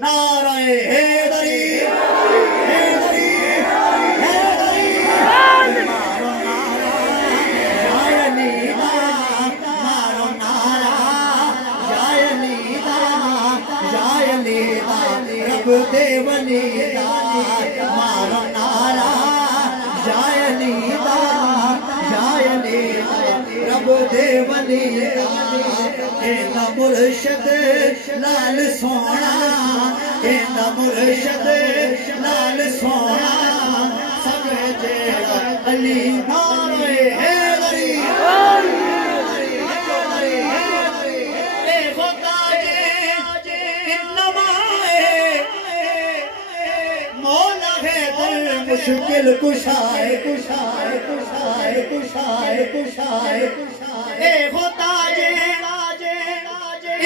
نعرہ حیدری حیدری حیدری مارو نعرہ یا علی دا مارو نعرہ یا علی دا یا علی دا رب دے ولی دا مارو نعرہ یا علی دا یا علی دا رب دے ولی دا اینا مرشد لال سونا اینا مرشد لال سونا سب جیڑا علی نعرہ حیدری اے خدا جے انما مولا حیدر مشکل کشائے کشائے کشائے کشائے کشائے اے خدا جے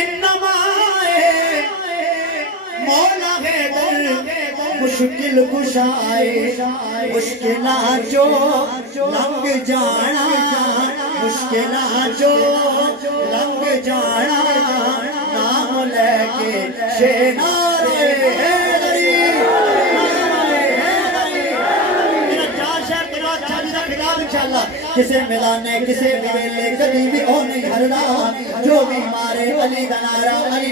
انما مولا حیدر مشکل کشائے مشکلات جو لنگ جانا مشکلات جو لنگ جانا نام لے کے نعرہ حیدری کسے ملانے کسے ملے کبھی بھی ہو نہیں ہرنا جو بھی مارے علی کا نعرہ علی